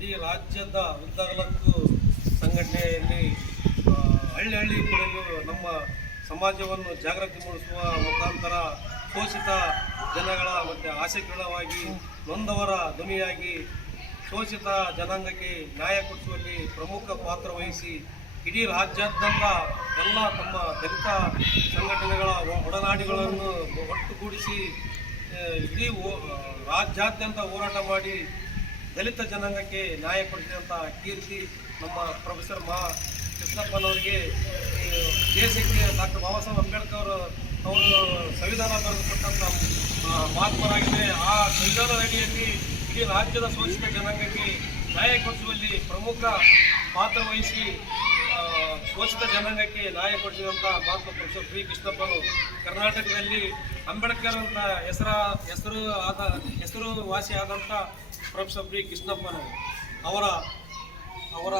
ಇಡೀ ರಾಜ್ಯದ ಉದ್ದಗಲಕ್ಕೂ ಸಂಘಟನೆಯಲ್ಲಿ ಹಳ್ಳಿ ಹಳ್ಳಿ ಕೂಡಲೂ ನಮ್ಮ ಸಮಾಜವನ್ನು ಜಾಗೃತಿ ಮೂಡಿಸುವ ಮುಖಾಂತರ ಶೋಷಿತ ಜನಗಳ ಮತ್ತು ಆಸೆಕೀರ್ಣವಾಗಿ ನೊಂದವರ ಧ್ವನಿಯಾಗಿ ಶೋಷಿತ ಜನಾಂಗಕ್ಕೆ ನ್ಯಾಯ ಕೊಡಿಸುವಲ್ಲಿ ಪ್ರಮುಖ ಪಾತ್ರ ವಹಿಸಿ ಇಡೀ ರಾಜ್ಯಾದ್ಯಂತ ಎಲ್ಲ ತಮ್ಮ ದಲಿತ ಸಂಘಟನೆಗಳ ಒಡನಾಡಿಗಳನ್ನು ಒಟ್ಟುಗೂಡಿಸಿ ಇಡೀ ರಾಜ್ಯಾದ್ಯಂತ ಹೋರಾಟ ಮಾಡಿ ದಲಿತ ಜನಾಂಗಕ್ಕೆ ನ್ಯಾಯ ಕೊಡಿಸಿದಂಥ ಕೀರ್ತಿ ನಮ್ಮ ಪ್ರೊಫೆಸರ್ ಮಾ ಕೃಷ್ಣಪ್ಪನವರಿಗೆ ದೇಶಕ್ಕೆ ಡಾಕ್ಟರ್ ಬಾಬಾ ಸಾಹೇಬ್ ಅಂಬೇಡ್ಕರ್ ಅವರು ಸಂವಿಧಾನ ಬರೆದುಕೊಟ್ಟಂಥ ಮಹಾತ್ಮರಾಗಿದೆ ಆ ಸಂವಿಧಾನ ಅಡಿಯಲ್ಲಿ ಇಡೀ ರಾಜ್ಯದ ಶೋಷಿತ ಜನಾಂಗಕ್ಕೆ ನ್ಯಾಯ ಕೊಡಿಸುವಲ್ಲಿ ಪ್ರಮುಖ ಪಾತ್ರ ವಹಿಸಿ ಶೋಷಿತ ಜನಾಂಗಕ್ಕೆ ನ್ಯಾಯ ಕೊಡಿಸಿದಂಥ ಮಹಾತ್ಮ ಪ್ರೊಫೆಸರ್ ಶ್ರೀ ಕೃಷ್ಣಪ್ಪನು ಕರ್ನಾಟಕದಲ್ಲಿ ಅಂಬೇಡ್ಕರ್ ಅಂತ ಹೆಸರ, ಹೆಸರು ಆದ ಹೆಸರು ವಾಸಿ ಆದಂಥ ಪ್ರೊಫೆಸರ್ ಬಿ ಕೃಷ್ಣಪ್ಪನವರು ಅವರ ಅವರ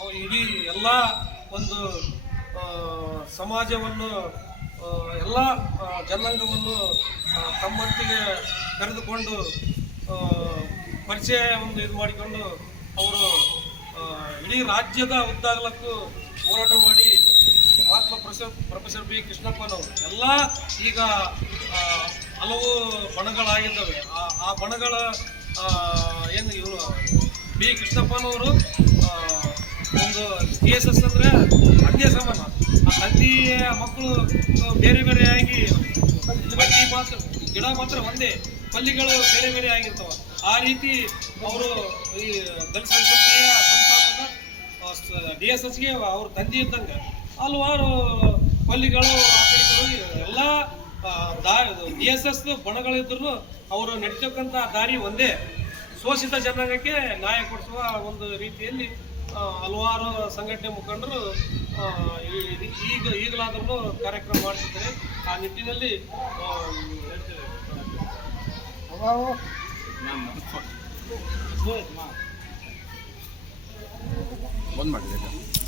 ಅವ ಇಡೀ ಎಲ್ಲ ಒಂದು ಸಮಾಜವನ್ನು ಎಲ್ಲ ಜನಾಂಗವನ್ನು ತಮ್ಮೊಟ್ಟಿಗೆ ಕರೆದುಕೊಂಡು ಪರಿಚಯ ಒಂದು ಇದು ಮಾಡಿಕೊಂಡು ಅವರು ಇಡೀ ರಾಜ್ಯದ ಉದ್ದಾಗಲಕ್ಕೂ ಹೋರಾಟ ಮಾಡಿ ಮಹಾತ್ಮ ಪ್ರೊಫೆಸರ್ ಪ್ರೊಫೆಸರ್ ಬಿ ಕೃಷ್ಣಪ್ಪನವರು. ಎಲ್ಲ ಈಗ ಹಲವು ಬಣಗಳಾಗಿದ್ದಾವೆ. ಆ ಬಣಗಳ ಏನು ಇವರು, ಬಿ. ಕೃಷ್ಣಪ್ಪನವರು ಒಂದು ಕೆ ಎಸ್ ಎಸ್ ಅಂದರೆ ತಂದೆ ಸಮಾನ. ಆ ತಂದೆಯ ಮಕ್ಕಳು ಬೇರೆ ಬೇರೆಯಾಗಿ ಇಲ್ಲಿ ಮಾತ್ರ, ಗಿಡ ಮಾತ್ರ ಒಂದೇ, ಪಲ್ಲಿಗಳು ಬೇರೆ ಬೇರೆ ಆಗಿರ್ತವೆ. ಆ ರೀತಿ ಅವರು ಈ ದಲಿತ ಸಂಸ್ಕೃತಿಯ ಸಂಸ್ಥಾಪಕ ಡಿ ಎಸ್ ಎಸ್ಗೆ ಅವ್ರ ತಂದೆ ಇದ್ದಂಗೆ. ಹಲವಾರು ಪಲ್ಲಿಗಳು ಹೋಗಿ ಎಲ್ಲ ಡಿ ಎಸ್ ಎಸ್ ಬಣಗಳಿದ್ರು ಅವರು ನಡೀತಕ್ಕಂಥ ದಾರಿ ಒಂದೇ. ಶೋಷಿತ ಜನಾಂಗಕ್ಕೆ ನ್ಯಾಯ ಕೊಡಿಸುವ ಒಂದು ರೀತಿಯಲ್ಲಿ ಹಲವಾರು ಸಂಘಟನೆ ಮುಖಂಡರು ಈಗ ಈಗಲಾದ್ರೂ ಕಾರ್ಯಕ್ರಮ ಮಾಡ್ತಿದ್ದಾರೆ. ಆ ನಿಟ್ಟಿನಲ್ಲಿ. ಬಂದ್ ಮಾಡಿದೆ